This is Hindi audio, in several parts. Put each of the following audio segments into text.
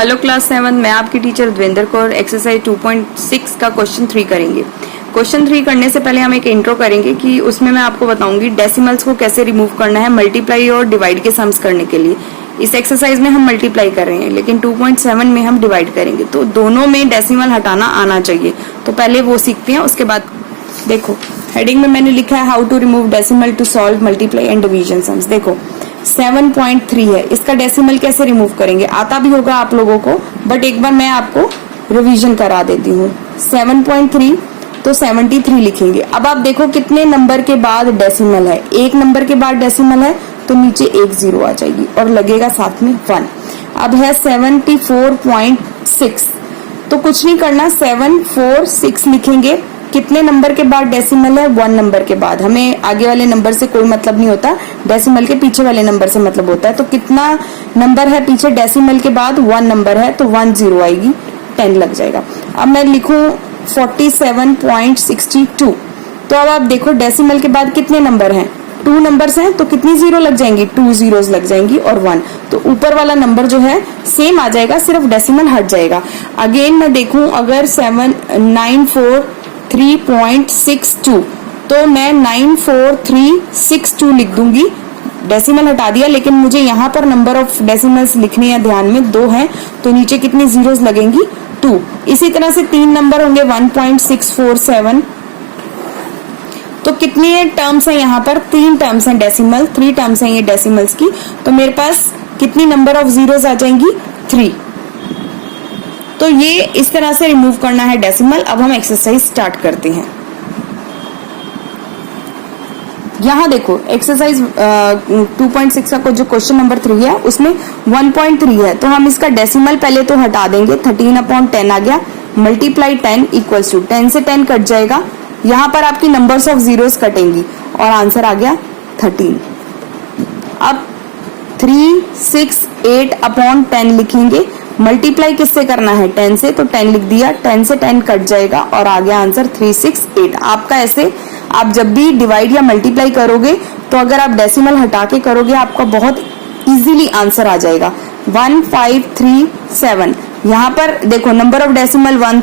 हेलो क्लास 7, मैं आपकी टीचर देवेंद्र कौर। एक्सरसाइज 2.6 का क्वेश्चन 3 करेंगे। क्वेश्चन 3 करने से पहले हम एक इंट्रो करेंगे कि उसमें मैं आपको बताऊंगी डेसिमल्स को कैसे रिमूव करना है मल्टीप्लाई और डिवाइड के सम्स करने के लिए। इस एक्सरसाइज में हम मल्टीप्लाई कर रहे हैं लेकिन 2.7 में हम डिवाइड करेंगे, तो दोनों में डेसिमल हटाना आना चाहिए। तो पहले वो सीखते हैं, उसके बाद देखो हेडिंग में मैंने लिखा है how to remove decimal to solve multiply and division sums. देखो 7.3 है, इसका डेसिमल कैसे रिमूव करेंगे आता भी होगा आप लोगों को, बट एक बार मैं आपको रिवीजन करा देती हूँ। 7.3 तो 73 लिखेंगे। अब आप देखो कितने नंबर के बाद डेसिमल है, एक नंबर के बाद डेसिमल है तो नीचे एक जीरो आ जाएगी और लगेगा साथ में 1। अब है 74.6, तो कुछ नहीं करना, 746 लिखेंगे। कितने नंबर के बाद डेसिमल है? 1 नंबर के बाद। हमें आगे वाले नंबर से कोई मतलब नहीं होता, डेसिमल के पीछे वाले नंबर से मतलब होता है। तो कितना नंबर है पीछे डेसिमल के बाद? 1 नंबर है तो 1 0 आएगी, 10 लग जाएगा। अब मैं लिखूं 47.62, तो अब आप देखो डेसिमल के बाद कितने नंबर हैं? 2 नंबर्स हैं तो कितनी जीरो लग जाएंगी? 2 zeros लग जाएंगी और 1। तो ऊपर वाला नंबर जो है सेम आ जाएगा, सिर्फ डेसिमल हट जाएगा। अगेन मैं देखूं अगर 943.62, तो मैं 94362 लिख दूंगी। डेसिमल हटा दिया, लेकिन मुझे यहाँ पर नंबर ऑफ डेसिमल्स लिखने हैं, ध्यान में 2 हैं, तो नीचे कितनी जीरोस लगेंगी? 2। इसी तरह से 3 नंबर होंगे 1.647, तो कितनी टर्म्स हैं यहाँ पर? 3 टर्म्स हैं डेसिमल, 3 टर्म्स हैं ये डेसिमल्स की। तो मेरे पास कितनी नंबर ऑफ जीरोस आ जाएंगी? 3। तो ये इस तरह से रिमूव करना है डेसिमल। अब हम एक्सरसाइज स्टार्ट करते हैं। यहाँ देखो एक्सरसाइज 2.6 का जो क्वेश्चन नंबर 3 है उसमें 1.3 है, तो हम इसका डेसिमल पहले तो हटा देंगे। 13/10 आ गया, मल्टीप्लाई 10 इक्वल्स टू 10 से 10 कट जाएगा, यहाँ पर आपकी नंबर्स ऑफ जीरोस कटेंगी और आंसर आ गया 13। अब 368/10 लिखेंगे। मल्टीप्लाई किससे करना है? 10 से, तो 10 लिख दिया, 10 से 10 कट जाएगा और आ गया आंसर 368। आपका ऐसे आप जब भी डिवाइड या मल्टीप्लाई करोगे तो अगर आप डेसिमल हटा के करोगे आपका बहुत इजीली आंसर आ जाएगा। 1537, यहाँ पर देखो नंबर ऑफ डेसिमल 1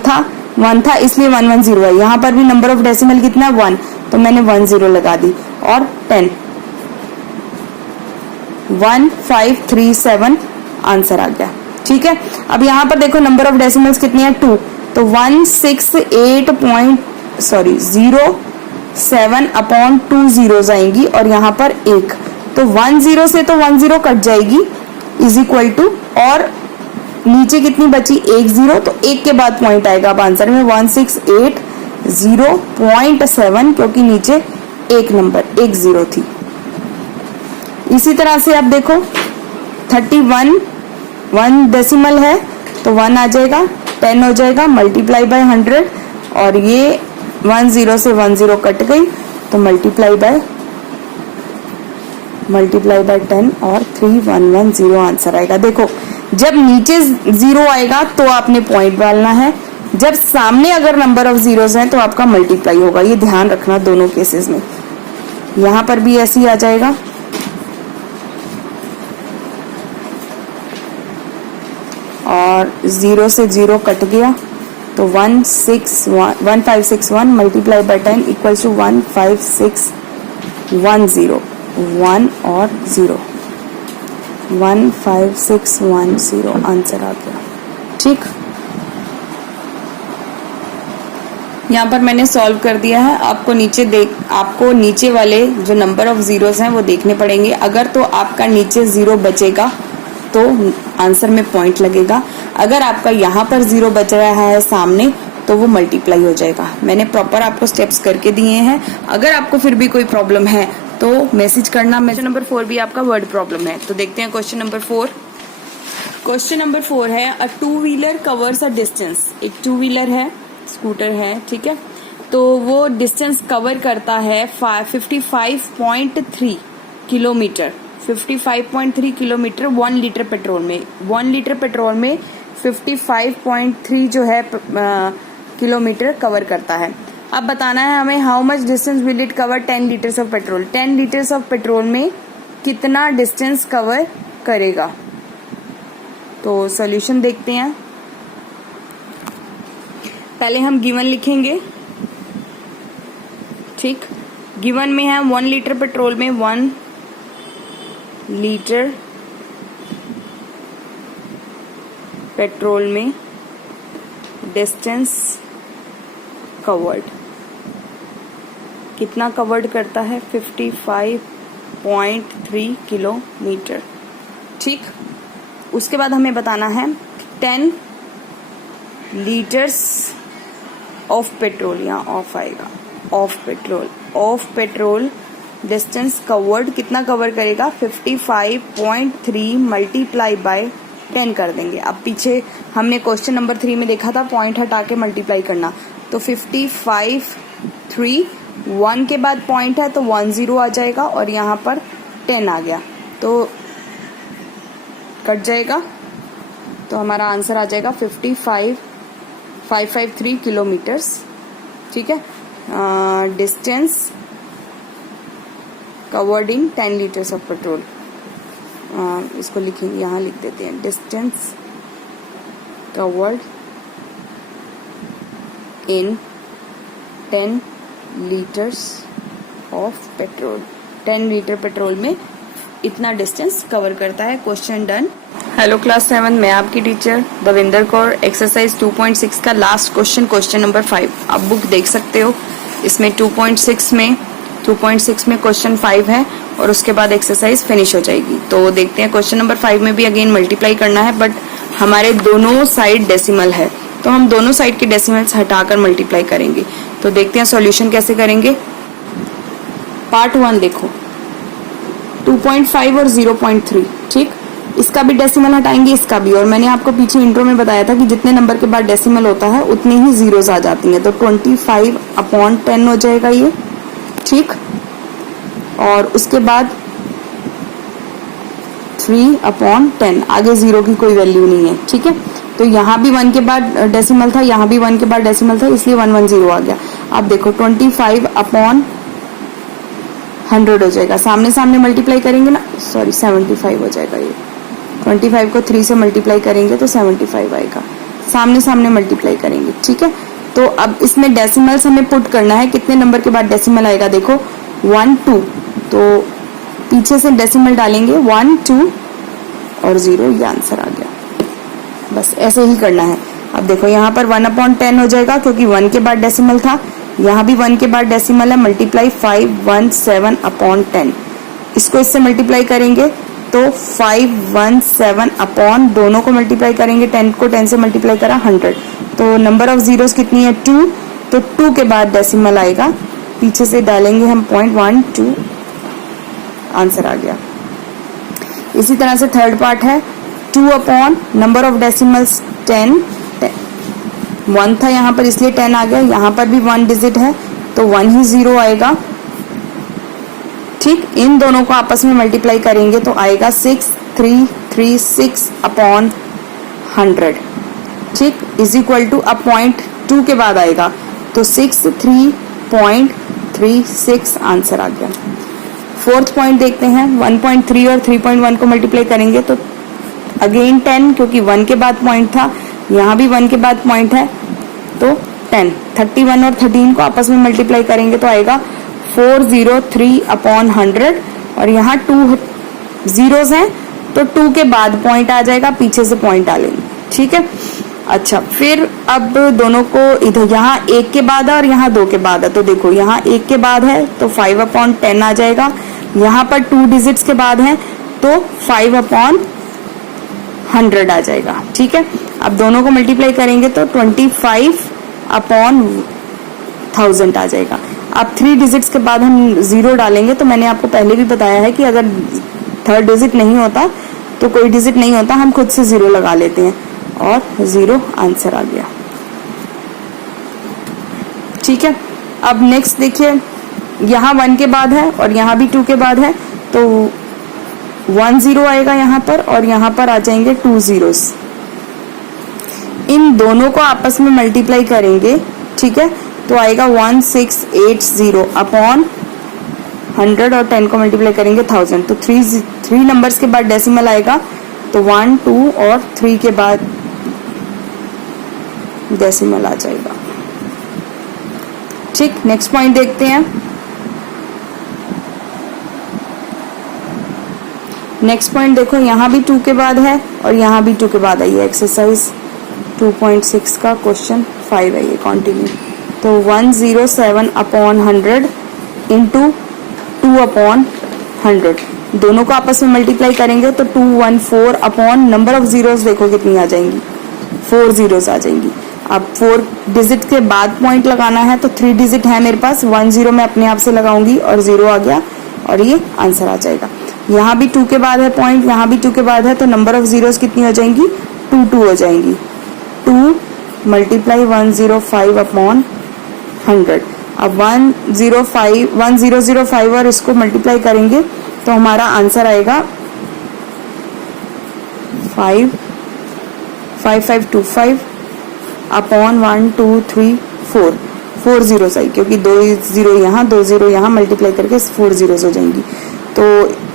था इसलिए 110 है। यहाँ पर भी नंबर ऑफ डेसिमल कितना? 1, तो मैंने 10 लगा दी और 10, 1537 आंसर आ गया। ठीक है, अब यहाँ पर देखो नंबर ऑफ डेसिमल्स कितनी है? 2, तो 168.07/2 जीरोस आएंगी और यहाँ पर 1, तो 10 से तो 10 कट जाएगी इज इक्वल टू, और नीचे कितनी बची? 1 0, तो 1 के बाद पॉइंट आएगा अब आंसर में 1680.7, क्योंकि नीचे एक नंबर 1 0 थी। इसी तरह से आप देखो 31, 1 डेसिमल है तो 1 आ जाएगा, 10 हो जाएगा, मल्टीप्लाई बाय 100, और ये 10 से 10 कट गई तो मल्टीप्लाई बाय 10 और 3110 आंसर आएगा। देखो जब नीचे 0 आएगा तो आपने पॉइंट डालना है, जब सामने अगर नंबर ऑफ जीरोस हैं तो आपका मल्टीप्लाई होगा। ये ध्यान रखना दोनों केसेस में। यहाँ पर भी ऐसे ही आ जाएगा, और 0 से 0 कट गया तो 1561 मल्टीप्लाई बाय 10 इक्वल्स टू 15610, 1 और 0, 15610 आंसर आ गया। ठीक, यहाँ पर मैंने सॉल्व कर दिया है। आपको नीचे वाले जो नंबर ऑफ जीरोस हैं वो देखने पड़ेंगे। अगर तो आपका नीचे 0 बचेगा तो आंसर में पॉइंट लगेगा, अगर आपका यहाँ पर 0 बच रहा है सामने तो वो मल्टीप्लाई हो जाएगा। मैंने प्रॉपर आपको स्टेप्स करके दिए हैं। अगर आपको फिर भी कोई प्रॉब्लम है तो मैसेज करना। क्वेश्चन नंबर 4 भी आपका वर्ड प्रॉब्लम है, तो देखते हैं क्वेश्चन नंबर 4। क्वेश्चन नंबर 4 है अ 2 व्हीलर कवर्स अ डिस्टेंस। एक 2 व्हीलर है, स्कूटर है, ठीक है, तो वो डिस्टेंस कवर करता है 55.3 किलोमीटर। 55.3 किलोमीटर 1 लीटर पेट्रोल में। 1 लीटर पेट्रोल में 55.3 जो है किलोमीटर कवर करता है। अब बताना है हमें how much distance will it cover 10 litres of petrol. 10 litres of petrol में कितना डिस्टेंस कवर करेगा? तो सॉल्यूशन देखते हैं। पहले हम गिवन लिखेंगे, ठीक। गिवन में है 1 लीटर पेट्रोल में 1 लीटर पेट्रोल में डिस्टेंस कवर्ड कितना कवर्ड करता है, 55.3 किलोमीटर, ठीक। उसके बाद हमें बताना है 10 लीटर्स ऑफ पेट्रोल, यहाँ ऑफ आएगा, ऑफ पेट्रोल डिस्टेंस कवर्ड कितना कवर करेगा, 55.3 मल्टीप्लाई बाय 10 कर देंगे। अब पीछे हमने क्वेश्चन नंबर 3 में देखा था पॉइंट हटा के मल्टीप्लाई करना, तो 55.3 1 के बाद पॉइंट है तो 10 आ जाएगा और यहाँ पर 10 आ गया तो कट जाएगा, तो हमारा आंसर आ जाएगा 553 किलोमीटर्स, ठीक है। Distance covered in 10 litres of petrol, इसको लिखेंगे, यहाँ लिख देते हैं distance covered in 10 litres of petrol. 10 litre petrol में इतना डिस्टेंस कवर करता है। Question done. हेलो क्लास 7, मैं आपकी टीचर दविंदर कौर। एक्सरसाइज 2.6 का लास्ट क्वेश्चन नंबर 5 आप बुक देख सकते हो। इसमें 2.6 में क्वेश्चन 5 है और उसके बाद एक्सरसाइज फिनिश हो जाएगी। तो देखते हैं, क्वेश्चन नंबर 5 में भी अगेन मल्टीप्लाई करना है, बट हमारे दोनों साइड डेसिमल है तो हम दोनों साइड के डेसिमल्स हटाकर मल्टीप्लाई करेंगे। तो देखते हैं सॉल्यूशन कैसे करेंगे। पार्ट 1 देखो, 2.5 और 0.3, ठीक। इसका भी डेसिमल हटाएंगे, इसका भी। और मैंने आपको पीछे इंट्रो में बताया था कि जितने नंबर के बाद डेसिमल होता है उतनी ही जीरोस आ जाती हैं। तो 25/10 हो जाएगा ये, ठीक। और उसके बाद 3/10, आगे 0 की कोई वैल्यू नहीं है, ठीक है। तो यहाँ भी 1 के बाद डेसिमल था, यहाँ भी 1 के बाद डेसिमल था, इसलिए 110 आ गया। अब देखो 25/100 हो जाएगा, सामने सामने मल्टीप्लाई करेंगे ना, सॉरी 75 हो जाएगा ये। 25 को 3 से मल्टीप्लाई करेंगे तो 75 आएगा, सामने सामने मल्टीप्लाई करेंगे, ठीक है। तो अब इसमें डेसिमल्स हमें पुट करना है, कितने नंबर के बाद डेसिमल आएगा देखो 1 2, तो पीछे से डेसिमल डालेंगे 1 2 और 0, ये आंसर आ गया। बस ऐसे ही करना है। अब देखो यहाँ पर 1/10 हो जाएगा क्योंकि 1 के बाद डेसिमल था, यहाँ भी 1 के बाद डेसिमल है, मल्टीप्लाई 517/10। इसको इससे मल्टीप्लाई करेंगे तो 517 अपॉन दोनों को मल्टीप्लाई करेंगे, 10 को 10 से मल्टीप्लाई करा 100, तो नंबर ऑफ जीरोस कितनी है 2, तो 2 के बाद डेसिमल आएगा, पीछे से डालेंगे हम 0.12, आंसर आ गया। इसी तरह से थर्ड पार्ट है 2 अपॉन नंबर ऑफ डेसिमल्स 10, 1 था यहाँ पर इसलिए 10 आ गया, यहाँ पर भी 1 डिजिट है तो 1 ही 0 आएगा, ठीक। इन दोनों को आपस में मल्टीप्लाई करेंगे तो आएगा 6336/100, ठीक, इज इक्वल टू अब 0.2 के बाद आएगा तो 63.36 आंसर आ गया। फोर्थ पॉइंट देखते हैं, 1.3 और 3.1 को मल्टीप्लाई करेंगे तो अगेन 10, क्योंकि 1 के बाद पॉइंट था, यहाँ भी 1 के बाद पॉइंट है तो 10। 31 और 13 को आपस में मल्टीप्लाई करेंगे तो आएगा 403/100, और यहाँ 2 जीरोस हैं तो 2 के बाद पॉइंट आ जाएगा, पीछे से पॉइंट डालेंगे, ठीक है। अच्छा, फिर अब दोनों को इधर, यहाँ 1 के बाद है और यहाँ 2 के बाद है, तो देखो यहाँ 1 के बाद है तो 5/10 आ जाएगा, यहाँ पर 2 डिजिट्स के बाद है तो 5/100 आ जाएगा, ठीक है। अब दोनों को मल्टीप्लाई करेंगे तो 25/1000 आ जाएगा। अब 3 डिजिट्स के बाद हम 0 डालेंगे, तो मैंने आपको पहले भी बताया है कि अगर थर्ड डिजिट नहीं होता तो कोई डिजिट नहीं होता, हम खुद से 0 लगा लेते हैं और 0 आंसर आ गया, ठीक है। अब नेक्स्ट देखिए, यहाँ 1 के बाद है और यहाँ भी 2 के बाद है तो 1 0 आएगा यहाँ पर, और यहाँ पर आ जाएंगे 2 जीरोस। इन दोनों को आपस में मल्टीप्लाई करेंगे, ठीक है, तो आएगा 1680/100 और 10 को मल्टीप्लाई करेंगे 1000, तो 3 नंबर्स के बाद डेसिमल आएगा तो 1 2 और 3 के बाद डेसिमल आ जाएगा। ठीक, नेक्स्ट पॉइंट देखते हैं। नेक्स्ट पॉइंट देखो, यहाँ भी 2 के बाद है और यहाँ भी 2 के बाद आई है। एक्सरसाइज 2.6 का क्वेश्चन 5 है ये, कंटिन्यू। तो 107 अपॉन 100 इंटू 2 अपॉन 100, दोनों को आपस में मल्टीप्लाई करेंगे तो 214 अपॉन नंबर ऑफ जीरोस देखो कितनी आ जाएंगी, 4 जीरोस आ जाएंगी। अब 4 डिजिट के बाद पॉइंट लगाना है तो 3 डिजिट है मेरे पास, 1 0 मैं अपने आप से लगाऊंगी और 0 आ गया और ये आंसर आ जाएगा। यहाँ भी 2 के बाद है पॉइंट, यहाँ भी 2 के बाद है, तो नंबर ऑफ जीरोस कितनी हो जाएंगी, 2 हो जाएंगी। 2 मल्टीप्लाई 105 अपॉन 100। अब 1005 और इसको मल्टीप्लाई करेंगे तो हमारा आंसर आएगा 5525 अपॉन 1 2 3 4, 4 जीरोस आई, क्योंकि 2 0 यहाँ 2 0 यहाँ, मल्टीप्लाई करके 4 जीरोस हो जाएंगी। तो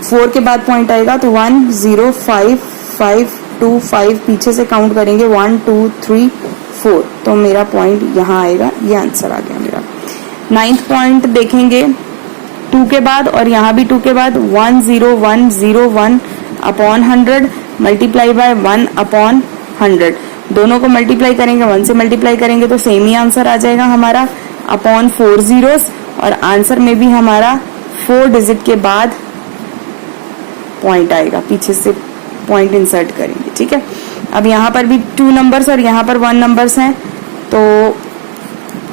4 के बाद पॉइंट आएगा तो 105 पीछे से काउंट करेंगे 1 2 3 4, तो मेरा पॉइंट यहाँ आएगा, ये आंसर आ गया मेरा। 9th पॉइंट देखेंगे 2 के बाद और यहाँ भी 2 के बाद 10101 अपॉन 100 मल्टीप्लाई बाय 1 अपॉन 100, दोनों को मल्टीप्लाई करेंगे, 1 से मल्टीप्लाई करेंगे तो सेम ही आंसर आ जाएगा हमारा, अपॉन 4 जीरोस, और आंसर में भी हमारा 4 डिजिट के बाद पॉइंट आएगा, पीछे से पॉइंट इंसर्ट करेंगे। ठीक है, अब यहाँ पर भी 2 नंबर्स और यहाँ पर 1 नंबर्स हैं, तो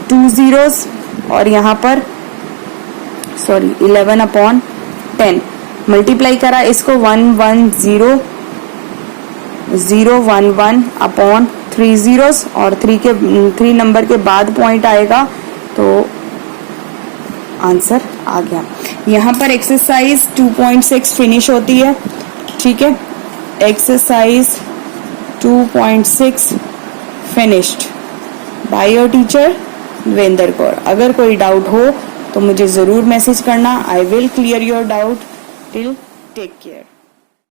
2 जीरोस और यहाँ पर 11 अपॉन 10 मल्टीप्लाई करा इसको 110 अपॉन 3 जीरोस और 3 नंबर के बाद पॉइंट आएगा, तो आंसर आ गया। यहाँ पर एक्सरसाइज 2.6 फिनिश होती है। ठीक है, exercise 2.6 finished by your teacher Devinder Kaur. अगर कोई डाउट हो तो मुझे जरूर मैसेज करना, I will clear your doubt. Till take care.